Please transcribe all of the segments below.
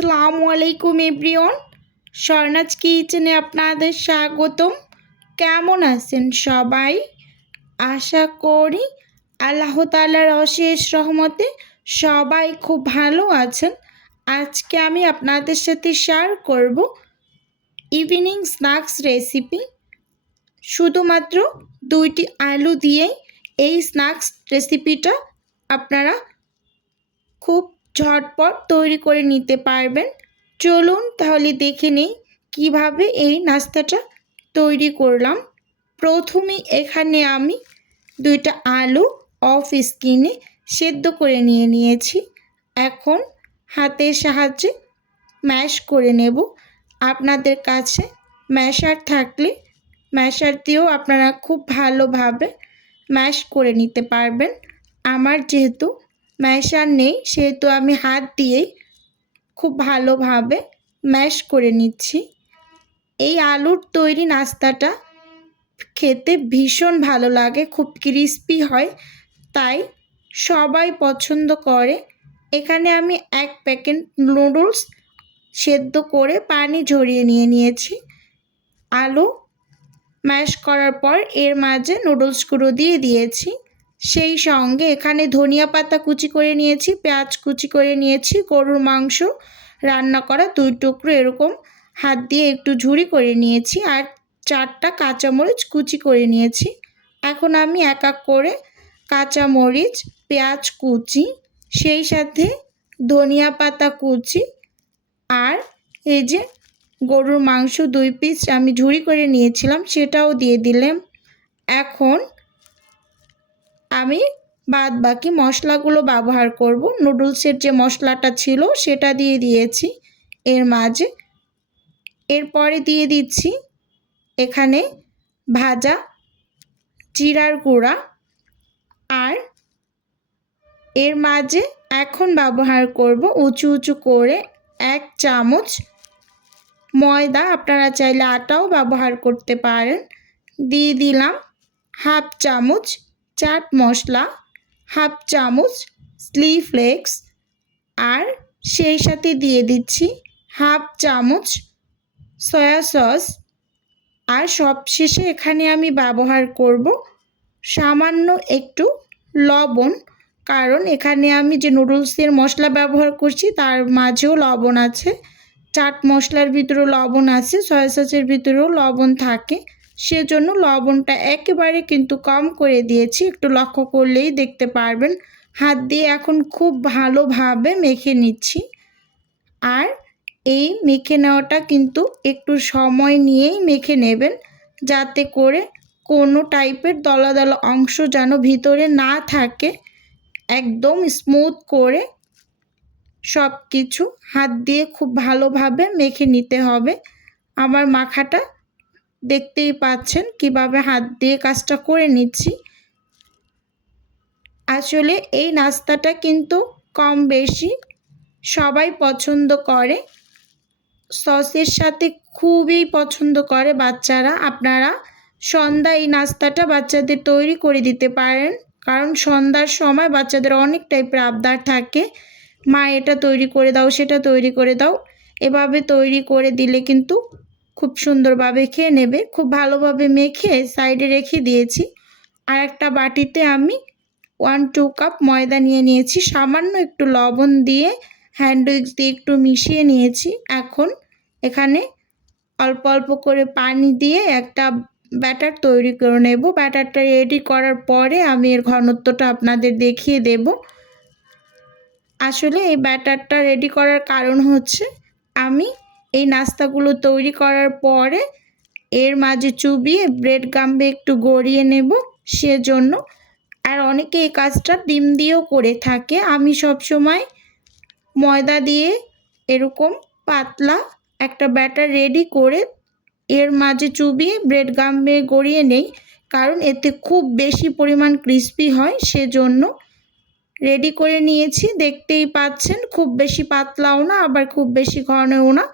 আসসালামু আলাইকুম এভরিওয়ান। স্বর্ণাজ কিচেনে আপনাদের স্বাগতম। কেমন আছেন সবাই? আশা করি আল্লাহ তালার অশেষ রহমতে সবাই খুব ভালো আছেন। আজকে আমি আপনাদের সাথে শেয়ার করব ইভিনিং স্ন্যাক্স রেসিপি শুধুমাত্র দুইটি আলু দিয়েই এই স্ন্যাক্স রেসিপিটা আপনারা খুব ঝটপট তৈরি করে নিতে পারবেন। চলুন তাহলে দেখে নিই কীভাবে এই নাস্তাটা তৈরি করলাম। প্রথমে এখানে আমি দুইটা আলু অফ স্কিনে সেদ্ধ করে নিয়ে নিয়েছি। এখন হাতের সাহায্যে ম্যাশ করে নেব। আপনাদের কাছে ম্যাশার থাকলে ম্যাশার দিয়েও আপনারা খুব ভালোভাবে ম্যাশ করে নিতে পারবেন। আমার যেহেতু ম্যাশার নেই, সেহেতু আমি হাত দিয়েই খুব ভালোভাবে ম্যাশ করে নিচ্ছি। এই আলুর তৈরি নাস্তাটা খেতে ভীষণ ভালো লাগে, খুব ক্রিস্পি হয়, তাই সবাই পছন্দ করে। এখানে আমি এক প্যাকেট নুডলস সেদ্ধ করে পানি ঝরিয়ে নিয়ে নিয়েছি। আলু ম্যাশ করার পর এর মাঝে নুডলসগুলো দিয়ে দিয়েছি। সেই সঙ্গে এখানে ধনিয়া পাতা কুচি করে নিয়েছি, পেঁয়াজ কুচি করে নিয়েছি, গরুর মাংস রান্না করা দুই টুকরো এরকম হাত দিয়ে একটু ঝুড়ি করে নিয়েছি আর চারটা কাঁচামরিচ কুচি করে নিয়েছি। এখন আমি এক এক করে কাঁচামরিচ, পেঁয়াজ কুচি, সেই সাথে ধনিয়া পাতা কুচি আর এই যে গরুর মাংস দুই পিস আমি ঝুড়ি করে নিয়েছিলাম সেটাও দিয়ে দিলাম। এখন আমি বাদ বাকি মশলাগুলো ব্যবহার করব। নুডলসের যে মশলাটা ছিল সেটা দিয়ে দিয়েছি এর মাঝে। এরপরে দিয়ে দিচ্ছি এখানে ভাজা জিরার গুঁড়া আর এর মাঝে এখন ব্যবহার করব উঁচু উঁচু করে এক চামচ ময়দা। আপনারা চাইলে আটাও ব্যবহার করতে পারেন। দিয়ে দিলাম হাফ চামচ চাট মশলা, হাফ চামচ স্লি ফ্লেক্স আর সেই সাথে দিয়ে দিচ্ছি হাফ চামচ সয়া সস। আর সবশেষে এখানে আমি ব্যবহার করব সামান্য একটু লবণ, কারণ এখানে আমি যে নুডলসের মশলা ব্যবহার করছি তার মাঝেও লবণ আছে। চাট মশলার ভিতরেও লবণ আছে, সয়া সসের ভিতরেও লবণ থাকে। সেজন্য লবণটা একেবারে কিন্তু কম করে দিয়েছি। একটু লক্ষ্য করলেই দেখতে পারবেন। হাত দিয়ে এখন খুব ভালোভাবে মেখে নিচ্ছি। আর এই মেখে নেওয়াটা কিন্তু একটু সময় নিয়েই মেখে নেবেন। যাতে করে কোনো টাইপের দলা দলা অংশ যেন ভিতরে না থাকে। একদম স্মুথ করে সব কিছু হাত দিয়ে খুব ভালোভাবে মেখে নিতে হবে। আমার মাখাটা দেখতেই পাচ্ছেন কীভাবে হাত দিয়ে কাজটা করে নিচ্ছি। আসলে এই নাস্তাটা কিন্তু কম বেশি সবাই পছন্দ করে। সসের সাথে খুবই পছন্দ করে বাচ্চারা। আপনারা সন্ধ্যা এই নাস্তাটা বাচ্চাদের তৈরি করে দিতে পারেন। কারণ সন্ধ্যার সময় বাচ্চাদের অনেক টাইপের আবদার থাকে। মা এটা তৈরি করে দাও, সেটা তৈরি করে দাও। এভাবে তৈরি করে দিলে কিন্তু খুব সুন্দরভাবে খেয়ে নেবে, খুব ভালোভাবে মেখে সাইডে রেখে দিয়েছি। আর একটা বাটিতে আমি ওয়ান টু কাপ ময়দা নিয়ে নিয়েছি, সামান্য একটু লবণ দিয়ে হ্যান্ড উইক্স দিয়ে একটু মিশিয়ে নিয়েছি। এখন এখানে অল্প অল্প করে পানি দিয়ে একটা ব্যাটার তৈরি করে নেব। ব্যাটারটা রেডি করার পরে আমি এর ঘনত্বটা আপনাদের দেখিয়ে দেব। আসলে এই ব্যাটারটা রেডি করার কারণ হচ্ছে আমি এই নাস্তাগুলো তৈরি করার পরে এর মাঝে চুবিয়ে ব্রেড গাম্বে একটু গড়িয়ে নেব সেজন্য। আর অনেকে এই কাজটা ডিম দিয়েও করে থাকে। আমি সব সময় ময়দা দিয়ে এরকম পাতলা একটা ব্যাটার রেডি করে এর মাঝে চুবিয়ে ব্রেড গাম্বে গড়িয়ে নেই। কারণ এতে খুব বেশি পরিমাণ ক্রিস্পি হয় সেজন্য রেডি করে নিয়েছি। দেখতেই পাচ্ছেন, খুব বেশি পাতলাও না, আবার খুব বেশি ঘনও না।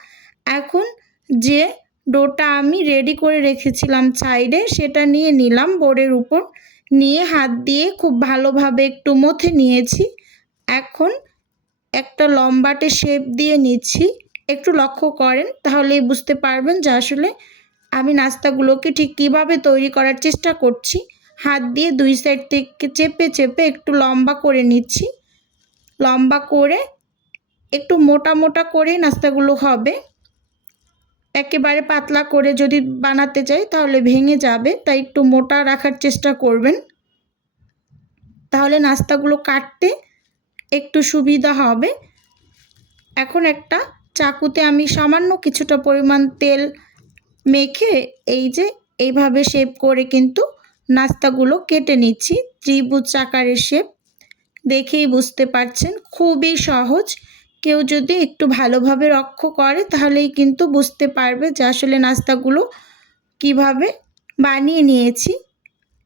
এখন যে ডোটা আমি রেডি করে রেখেছিলাম সাইডে সেটা নিয়ে নিলাম বোর্ডের উপর। নিয়ে হাত দিয়ে খুব ভালোভাবে একটু মথে নিয়েছি। এখন একটা লম্বাটে শেপ দিয়ে নিচ্ছি। একটু লক্ষ্য করেন, তাহলেই বুঝতে পারবেন যে আসলে আমি নাস্তাগুলোকে ঠিক কীভাবে তৈরি করার চেষ্টা করছি। হাত দিয়ে দুই সাইড থেকে চেপে চেপে একটু লম্বা করে নিচ্ছি। লম্বা করে একটু মোটা মোটা করেই নাস্তাগুলো হবে। একেবারে পাতলা করে যদি বানাতে চাই, তাহলে ভেঙে যাবে। তাই একটু মোটা রাখার চেষ্টা করবেন। তাহলে নাস্তাগুলো কাটতে একটু সুবিধা হবে। এখন একটা চাকুতে আমি সামান্য কিছুটা পরিমাণ তেল মেখে এই যে এইভাবে শেপ করে কিন্তু নাস্তাগুলো কেটে নিচ্ছি। ত্রিভুজ আকারের শেপ দেখেই বুঝতে পারছেন। খুবই সহজ। কেউ যদি একটু ভালোভাবে রক্ষ করে, তাহলেই কিন্তু বুঝতে পারবে যে আসলে নাস্তাগুলো কীভাবে বানিয়ে নিয়েছি।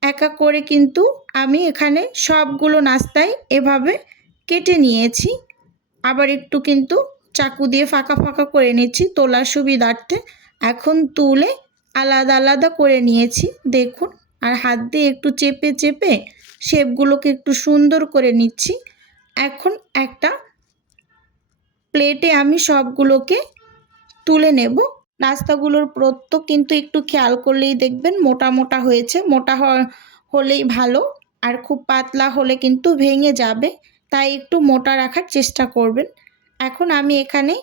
একা করে কিন্তু আমি এখানে সবগুলো নাস্তায় এভাবে কেটে নিয়েছি। আবার একটু কিন্তু চাকু দিয়ে ফাঁকা ফাঁকা করে নিচ্ছি তোলার সুবিধার্থে। এখন তুলে আলাদা আলাদা করে নিয়েছি, দেখুন। আর হাত দিয়ে একটু চেপে চেপে শেপগুলোকে একটু সুন্দর করে নিচ্ছি। এখন একটা প্লেটে আমি সবগুলোকে তুলে নেব। নাস্তাগুলোর প্রত্য কিন্তু একটু খেয়াল করলেই দেখবেন মোটা মোটা হয়েছে। মোটা হলেই ভালো আর খুব পাতলা হলে কিন্তু ভেঙে যাবে। তাই একটু মোটা রাখার চেষ্টা করবেন। এখন আমি এখানে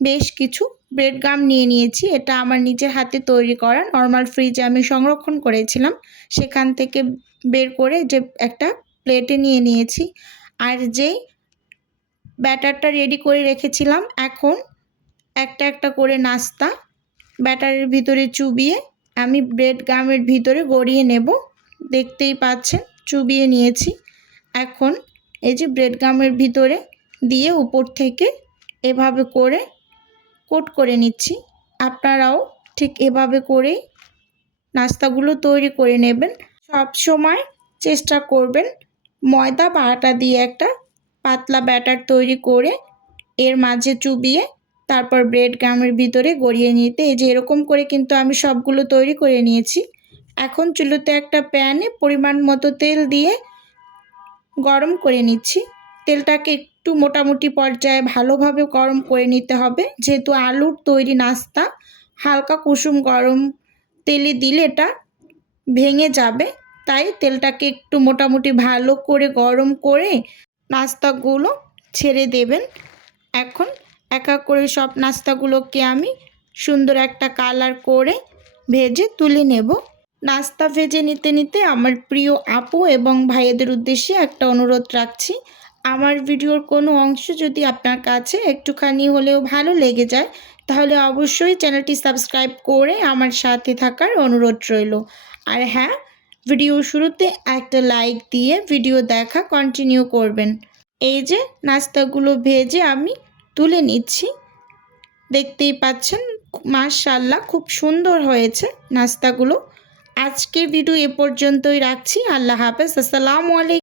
বেশ কিছু ব্রেড গাম নিয়ে নিয়েছি। এটা আমার নিজের হাতে তৈরি করা। নর্মাল ফ্রিজে আমি সংরক্ষণ করেছিলাম। সেখান থেকে বের করে যে একটা প্লেটে নিয়ে নিয়েছি। আর যেই ব্যাটারটা রেডি করে রেখেছিলাম। এখন একটা একটা করে নাস্তা ব্যাটারের ভিতরে চুবিয়ে আমি ব্রেড গামের ভিতরে গড়িয়ে নেব। দেখতেই পাচ্ছেন, চুবিয়ে নিয়েছি। এখন এই যে ব্রেড গামের ভিতরে দিয়ে উপর থেকে এভাবে করে কোট করে নিচ্ছি। আপনারাও ঠিক এভাবে করেই নাস্তাগুলো তৈরি করে নেবেন। সব সময় চেষ্টা করবেন ময়দা বা আটা দিয়ে একটা পাতলা ব্যাটার তৈরি করে এর মাঝে চুবিয়ে তারপর ব্রেড গামের ভিতরে গড়িয়ে নিতে। এই যে এরকম করে কিন্তু আমি সবগুলো তৈরি করে নিয়েছি। এখন চুলোতে একটা প্যানে পরিমাণ মতো তেল দিয়ে গরম করে নিচ্ছি। তেলটাকে একটু মোটামুটি পর্যায়ে ভালোভাবে গরম করে নিতে হবে। যেহেতু আলুর তৈরি নাস্তা, হালকা কুসুম গরম তেলে দিলে এটা ভেঙে যাবে। তাই তেলটাকে একটু মোটামুটি ভালো করে গরম করে নাস্তাগুলো ছেড়ে দেবেন। এখন এক এক করে সব নাস্তাগুলোকে আমি সুন্দর একটা কালার করে ভেজে তুলে নেব। নাস্তা ভেজে নিতে নিতে আমার প্রিয় আপু এবং ভাইয়েদের উদ্দেশ্যে একটা অনুরোধ রাখছি। আমার ভিডিওর কোনো অংশ যদি আপনার কাছে একটুখানি হলেও ভালো লেগে যায়, তাহলে অবশ্যই চ্যানেলটি সাবস্ক্রাইব করে আমার সাথে থাকার অনুরোধ রইল। আর হ্যাঁ ভিডিও শুরুতে একটা লাইক দিয়ে ভিডিও দেখা কন্টিনিউ করবেন। এই যে নাস্তাগুলো ভেজে আমি তুলে নিচ্ছি। দেখতেই পাচ্ছেন মাশাল্লাহ খুব সুন্দর হয়েছে নাস্তাগুলো। আজকের ভিডিও এ পর্যন্তই রাখছি। আল্লাহ হাফেজ। আসসালামু আলাইকুম।